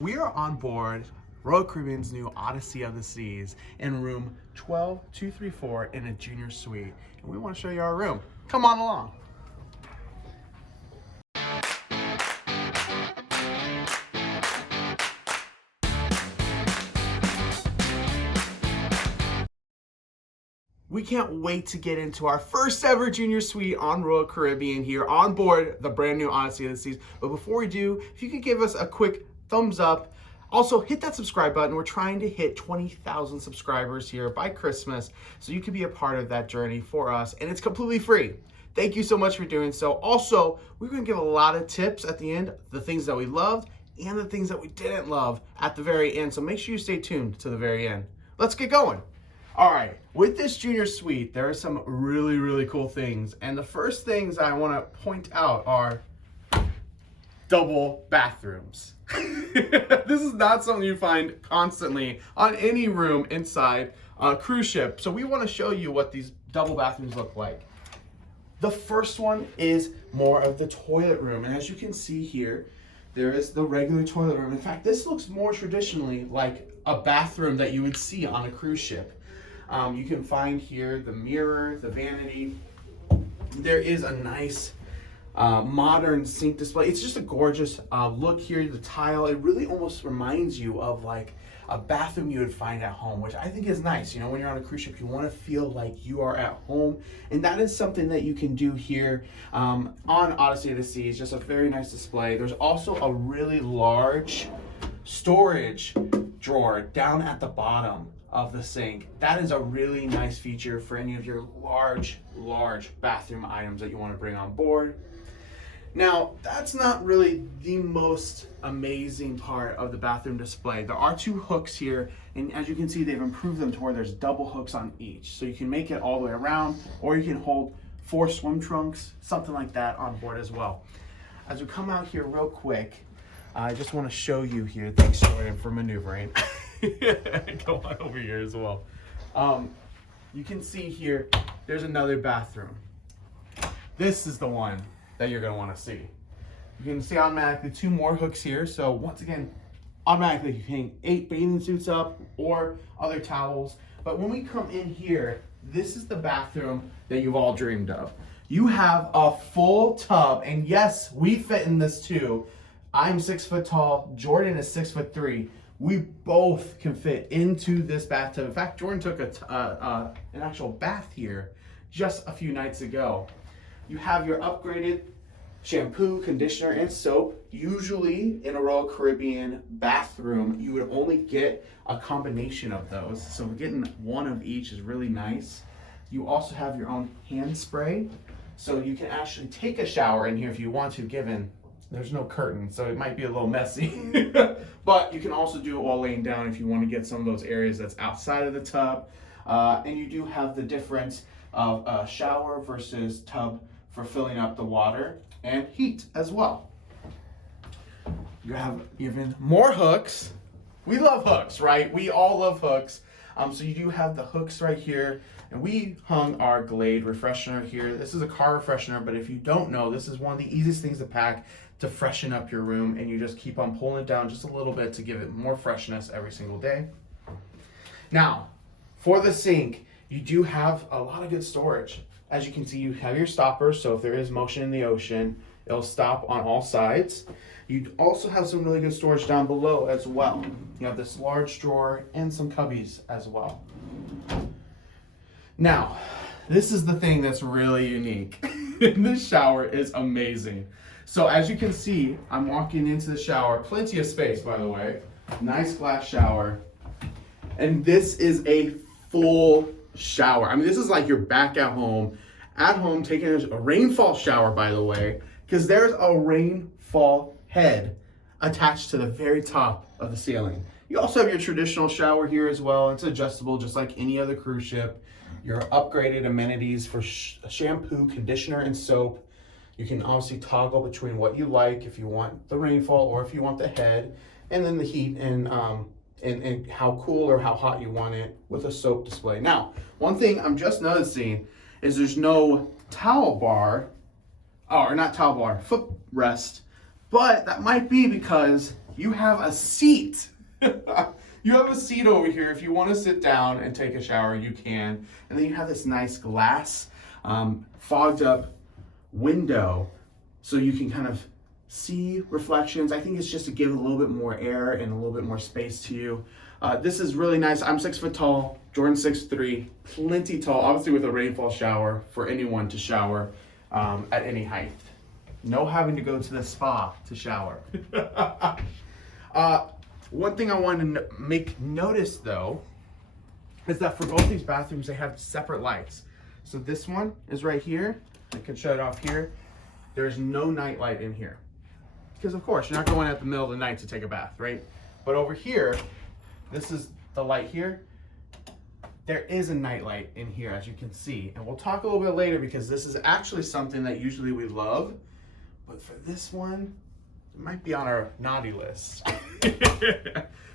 We are on board Royal Caribbean's new Odyssey of the Seas in room 12234 in a junior suite. And we want to show you our room. Come on along. We can't wait to get into our first ever junior suite on Royal Caribbean here on board the brand new Odyssey of the Seas. But before we do, if you could give us a quick thumbs up. Also, hit that subscribe button. We're trying to hit 20,000 subscribers here by Christmas, so you can be a part of that journey for us, and it's completely free. Thank you so much for doing so. Also, we're going to give a lot of tips at the end, the things that we loved and the things that we didn't love at the very end, so make sure you stay tuned to the very end. Let's get going. All right, with this junior suite, there are some really cool things, and the first things I want to point out are double bathrooms. This is not something you find constantly on any room inside a cruise ship. So we want to show you what these double bathrooms look like. The first one is more of the toilet room. And as you can see here, there is the regular toilet room. In fact, this looks more traditionally like a bathroom that you would see on a cruise ship. You can find here the mirror, the vanity. There is a nice modern sink display. It's just a gorgeous look here. The tile, it really almost reminds you of like a bathroom you would find at home, which I think is nice. You know, when you're on a cruise ship, you want to feel like you are at home, and that is something that you can do here on Odyssey of the Seas. Just a very nice display. There's also a really large storage drawer down at the bottom of the sink. That is a really nice feature for any of your large bathroom items that you want to bring on board. Now, that's not really the most amazing part of the bathroom display. There are two hooks here, and as you can see, they've improved them to where there's double hooks on each. So you can make it all the way around, or you can hold 4 swim trunks, something like that on board as well. As we come out here real quick, I just want to show you here. Thanks, Jordan, for maneuvering. Go on over here as well. You can see here, there's another bathroom. This is the one that you're going to want to see. You can see automatically 2 more hooks here. So once again, automatically you can hang 8 bathing suits up or other towels. But when we come in here, this is the bathroom that you've all dreamed of. You have a full tub, and yes, we fit in this too. I'm 6 foot tall, Jordan is 6'3". We both can fit into this bathtub. In fact, Jordan took an actual bath here just a few nights ago. You have your upgraded shampoo, conditioner, and soap. Usually in a Royal Caribbean bathroom, you would only get a combination of those. So getting one of each is really nice. You also have your own hand spray. So you can actually take a shower in here if you want to, given there's no curtain, so it might be a little messy. But you can also do it while laying down if you want to get some of those areas that's outside of the tub. And you do have the difference of a shower versus tub for filling up the water and heat as well. You have even more hooks. We love hooks, right? We all love hooks. So you do have the hooks right here, and we hung our Glade refreshener here. This is a car refreshener, but if you don't know, this is one of the easiest things to pack to freshen up your room, and you just keep on pulling it down just a little bit to give it more freshness every single day. Now, for the sink, you do have a lot of good storage. As you can see, you have your stoppers, so if there is motion in the ocean, it'll stop on all sides. You also have some really good storage down below as well. You have this large drawer and some cubbies as well. Now, this is the thing that's really unique. This shower is amazing. So as you can see, I'm walking into the shower, plenty of space, by the way. Nice glass shower. And this is a full shower. I mean, this is like you're back at home taking a rainfall shower, by the way, because there's a rainfall head attached to the very top of the ceiling. You also have your traditional shower here as well. It's adjustable just like any other cruise ship. Your upgraded amenities for shampoo, conditioner, and soap. You can obviously toggle between what you like, if you want the rainfall or if you want the head, and then the heat and how cool or how hot you want it with a soap display. Now, one thing I'm just noticing is there's no towel bar, or not towel bar, footrest, but that might be because you have a seat. You have a seat over here. If you want to sit down and take a shower, you can. And then you have this nice glass, fogged up window so you can kind of see reflections. I think it's just to give a little bit more air and a little bit more space to you. This is really nice. I'm 6 foot tall, Jordan's 6'3", plenty tall, obviously with a rainfall shower for anyone to shower at any height. No having to go to the spa to shower. One thing I wanted to make notice though, is that for both these bathrooms, they have separate lights. So this one is right here. I can shut it off here. There's no night light in here. Because of course, you're not going at the middle of the night to take a bath, right? But over here, this is the light here. There is a night light in here, as you can see. And we'll talk a little bit later because this is actually something that usually we love. But for this one, it might be on our naughty list.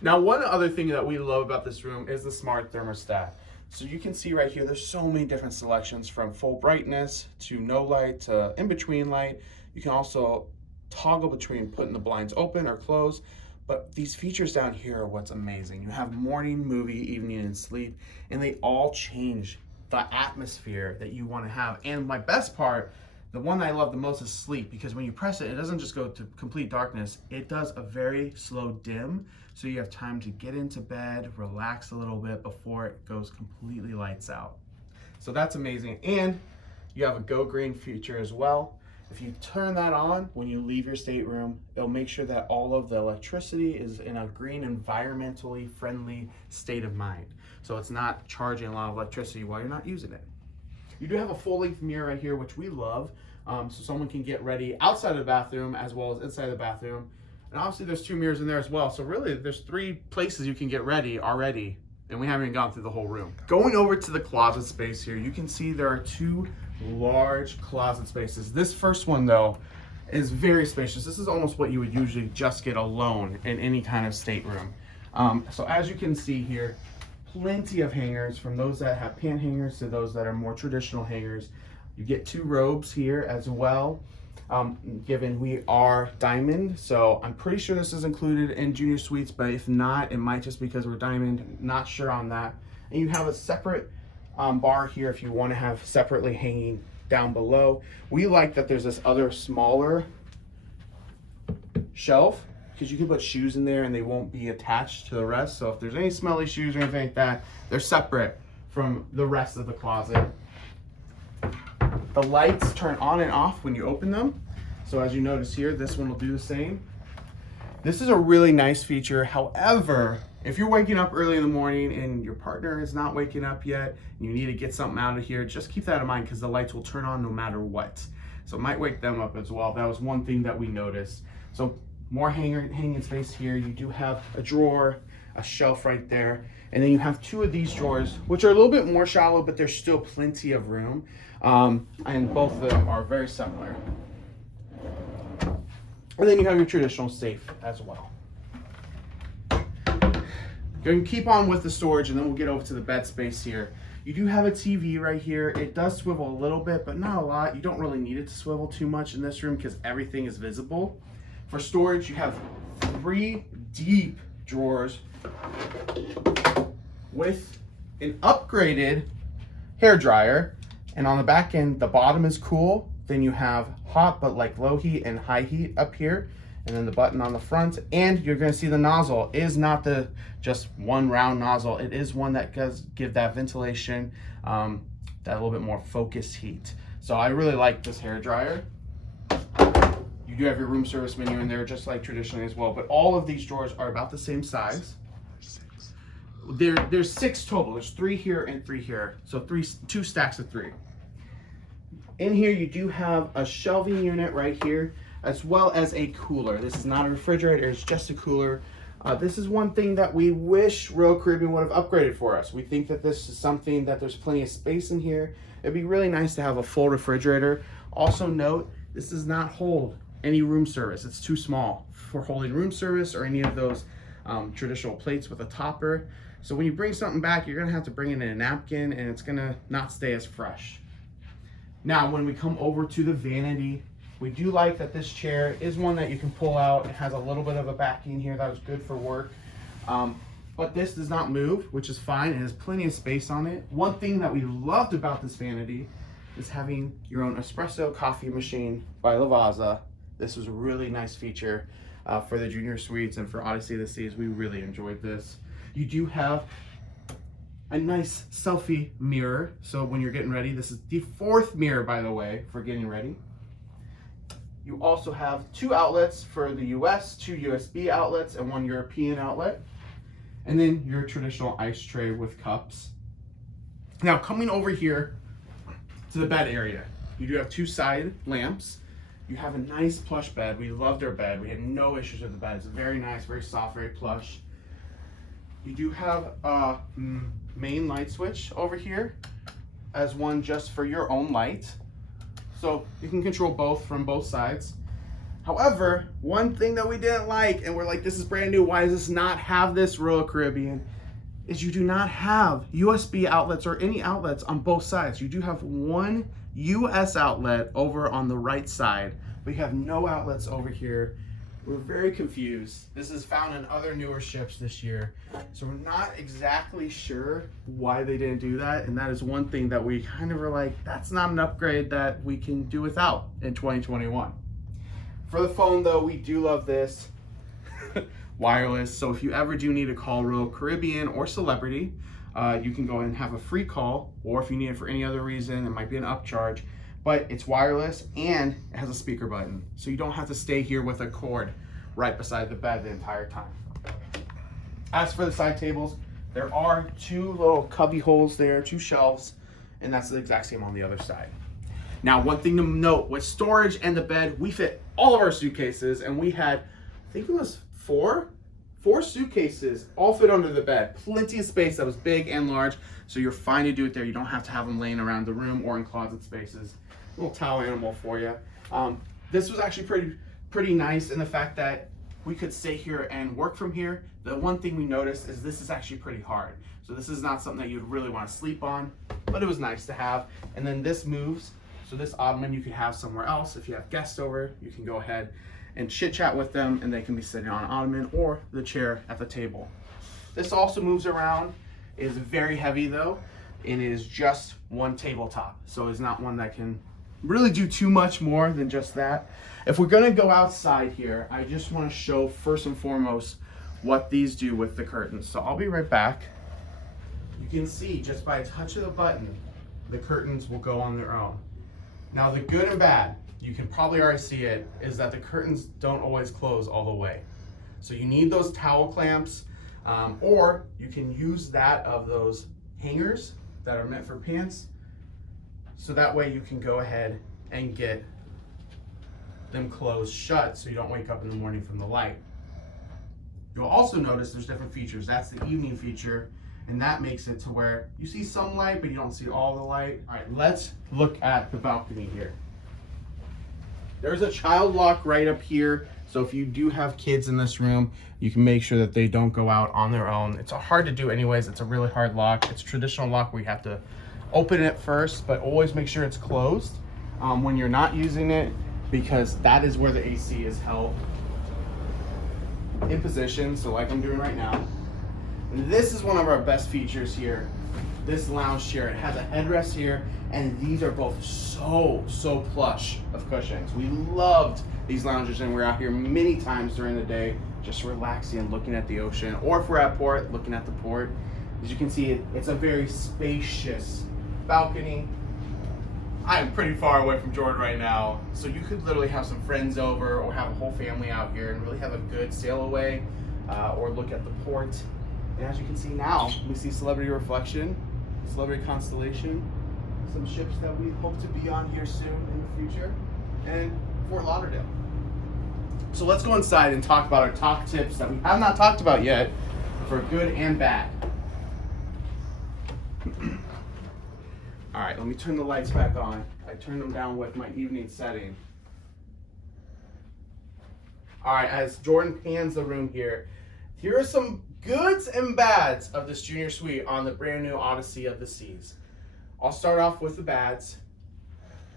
Now, one other thing that we love about this room is the smart thermostat. So you can see right here, there's so many different selections from full brightness to no light to in-between light. You can also toggle between putting the blinds open or closed. But these features down here are what's amazing. You have morning, movie, evening, and sleep, and they all change the atmosphere that you want to have. And my best part, the one that I love the most is sleep, because when you press it, it doesn't just go to complete darkness. It does a very slow dim, so you have time to get into bed, relax a little bit before it goes completely lights out. So that's amazing. And you have a Go Green feature as well. If you turn that on when you leave your stateroom, it'll make sure that all of the electricity is in a green, environmentally friendly state of mind. So it's not charging a lot of electricity while you're not using it. You do have a full-length mirror right here, which we love, so someone can get ready outside of the bathroom as well as inside the bathroom. And obviously there's 2 mirrors in there as well, so really there's 3 places you can get ready already, and we haven't even gone through the whole room. Going over to the closet space here, you can see there are 2 large closet spaces. This first one though is very spacious. This is almost what you would usually just get alone in any kind of stateroom. So as you can see here, plenty of hangers, from those that have pant hangers to those that are more traditional hangers. You get 2 robes here as well, given we are diamond. So I'm pretty sure this is included in junior suites, but if not, it might just because we're diamond, not sure on that. And you have a separate bar here if you want to have separately hanging down below. We like that there's this other smaller shelf, because you can put shoes in there and they won't be attached to the rest. So if there's any smelly shoes or anything like that, they're separate from the rest of the closet. The lights turn on and off when you open them. So as you notice here, this one will do the same. This is a really nice feature. However, if you're waking up early in the morning and your partner is not waking up yet, and you need to get something out of here, just keep that in mind because the lights will turn on no matter what. So it might wake them up as well. That was one thing that we noticed. So more hanging space here. You do have a drawer, a shelf right there, and then you have 2 of these drawers, which are a little bit more shallow, but there's still plenty of room. And both of them are very similar. And then you have your traditional safe as well. Going to keep on with the storage, and then we'll get over to the bed space here. You do have a TV right here. It does swivel a little bit, but not a lot. You don't really need it to swivel too much in this room because everything is visible. For storage, you have 3 deep drawers with an upgraded hair dryer. And on the back end, the bottom is cool. Then you have hot, but like low heat and high heat up here. And then the button on the front. And you're gonna see the nozzle is not the just one round nozzle. It is one that does give that ventilation, that little bit more focused heat. So I really like this hair dryer. You do have your room service menu in there, just like traditionally as well. But all of these drawers are about the same size. There's 6 total. There's 3 here and 3 here. So 2 stacks of 3. In here, you do have a shelving unit right here, as well as a cooler. This is not a refrigerator, it's just a cooler. This is one thing that we wish Royal Caribbean would have upgraded for us. We think that this is something that there's plenty of space in here. It'd be really nice to have a full refrigerator. Also note, this does not hold any room service. It's too small for holding room service or any of those traditional plates with a topper. So when you bring something back, you're gonna have to bring in a napkin and it's gonna not stay as fresh. Now, when we come over to the vanity We do like that this chair is one that you can pull out. It has a little bit of a backing here that is good for work. But this does not move, which is fine. It has plenty of space on it. One thing that we loved about this vanity is having your own espresso coffee machine by Lavazza. This was a really nice feature for the junior suites and for Odyssey of the Seas. We really enjoyed this. You do have a nice selfie mirror. So when you're getting ready, this is the 4th mirror, by the way, for getting ready. You also have 2 outlets for the US, 2 USB outlets, and 1 European outlet. And then your traditional ice tray with cups. Now coming over here to the bed area, you do have 2 side lamps. You have a nice plush bed. We loved our bed. We had no issues with the bed. It's very nice, very soft, very plush. You do have a main light switch over here as one just for your own light. So you can control both from both sides. However, one thing that we didn't like, and we're like, this is brand new, why does this not have this Royal Caribbean, is you do not have USB outlets or any outlets on both sides. You do have 1 US outlet over on the right side, but you have no outlets over here. We're very confused. This is found in other newer ships this year, so we're not exactly sure why they didn't do that, and that is one thing that we kind of were like, that's not an upgrade that we can do without in 2021. For the phone though, we do love this. Wireless, so if you ever do need to call Royal Caribbean or Celebrity, you can go ahead and have a free call, or if you need it for any other reason, it might be an upcharge, but it's wireless and it has a speaker button, so you don't have to stay here with a cord right beside the bed the entire time. As for the side tables, there are 2 little cubby holes there, 2 shelves, and that's the exact same on the other side. Now, one thing to note, with storage and the bed, we fit all of our suitcases, and we had, I think it was 4 suitcases all fit under the bed. Plenty of space that was big and large, so you're fine to do it there. You don't have to have them laying around the room or in closet spaces. Little towel animal for you. This was actually pretty nice in the fact that we could stay here and work from here. The one thing we noticed is this is actually pretty hard. So this is not something that you'd really want to sleep on, but it was nice to have. And then this moves, so this ottoman you can have somewhere else. If you have guests over, you can go ahead and chit chat with them, and they can be sitting on an ottoman or the chair at the table. This also moves around. It is very heavy though, and it is just 1 tabletop. So it's not one that can really do too much more than just that. If we're gonna go outside here, I just wanna show first and foremost what these do with the curtains. So I'll be right back. You can see just by a touch of the button, the curtains will go on their own. Now the good and bad, you can probably already see it, is that the curtains don't always close all the way. So you need those towel clamps, or you can use that of those hangers that are meant for pants. So that way you can go ahead and get them closed shut so you don't wake up in the morning from the light. You'll also notice there's different features. That's the evening feature, and that makes it to where you see some light, but you don't see all the light. All right, let's look at the balcony here. There's a child lock right up here, so if you do have kids in this room, you can make sure that they don't go out on their own. It's hard to do anyways. It's a really hard lock. It's a traditional lock where you have to open it first, but always make sure it's closed when you're not using it, because that is where the AC is held in position, so like I'm doing right now. And this is one of our best features here. This lounge chair, it has a headrest here, and these are both so plush of cushions. We loved these loungers, and we're out here many times during the day just relaxing and looking at the ocean, or if we're at port, looking at the port. As you can see, it's a very spacious balcony. I am pretty far away from Jordan right now, so you could literally have some friends over or have a whole family out here and really have a good sail away or look at the port. And as you can see now, we see Celebrity Reflection, Celebrity Constellation, some ships that we hope to be on here soon in the future, and Fort Lauderdale. So let's go inside and talk about our top tips that we have not talked about yet for good and bad. All right, let me turn the lights back on. I turned them down with my evening setting. All right, as Jordan pans the room here are some goods and bads of this junior suite on the brand new Odyssey of the Seas. I'll start off with the bads,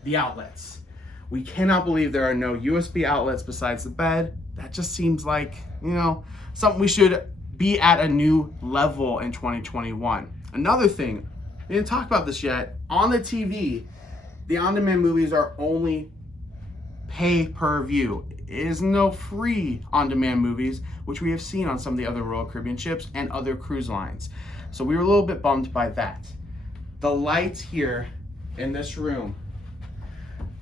the outlets. We cannot believe there are no USB outlets besides the bed. That just seems like, something we should be at a new level in 2021. Another thing, we didn't talk about this yet, on the TV, the on-demand movies are only pay per view. It is no free on-demand movies, which we have seen on some of the other Royal Caribbean ships and other cruise lines. So we were a little bit bummed by that. The light here in this room,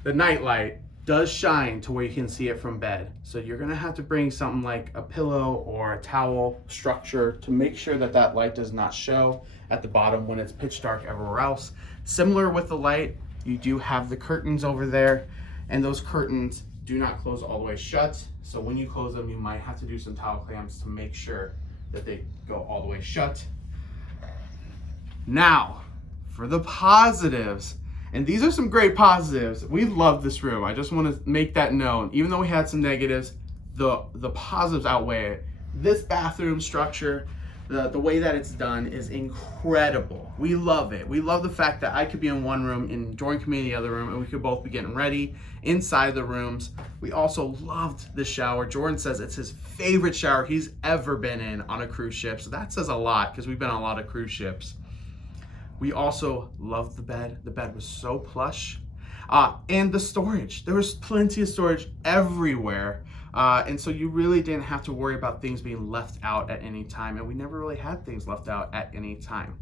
the night light, does shine to where you can see it from bed. So you're gonna have to bring something like a pillow or a towel structure to make sure that that light does not show at the bottom when it's pitch dark everywhere else. Similar with the light, you do have the curtains over there, and those curtains do not close all the way shut. So when you close them, you might have to do some towel clamps to make sure that they go all the way shut. Now, for the positives, and these are some great positives. We love this room. I just want to make that known. Even though we had some negatives, the positives outweigh it. This bathroom structure, the way that it's done is incredible. We love it. We love the fact that I could be in one room and Jordan could be in the other room, and we could both be getting ready inside the rooms. We also loved the shower. Jordan says it's his favorite shower he's ever been in on a cruise ship. So that says a lot because we've been on a lot of cruise ships. We also loved the bed. The bed was so plush. And the storage. There was plenty of storage everywhere. And so you really didn't have to worry about things being left out at any time. And we never really had things left out at any time.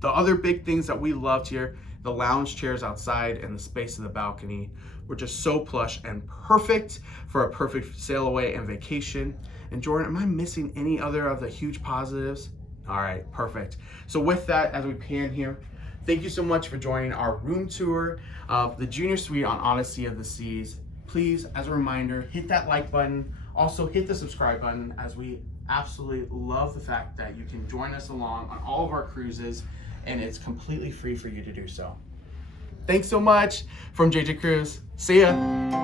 The other big things that we loved here, the lounge chairs outside and the space of the balcony were just so plush and perfect for a perfect sail away and vacation. And Jordan, am I missing any other of the huge positives? All right, perfect. So with that, as we pan here, thank you so much for joining our room tour of the Junior Suite on Odyssey of the Seas. Please, as a reminder, hit that like button. Also hit the subscribe button, as we absolutely love the fact that you can join us along on all of our cruises, and it's completely free for you to do so. Thanks so much from JJ Cruise. See ya.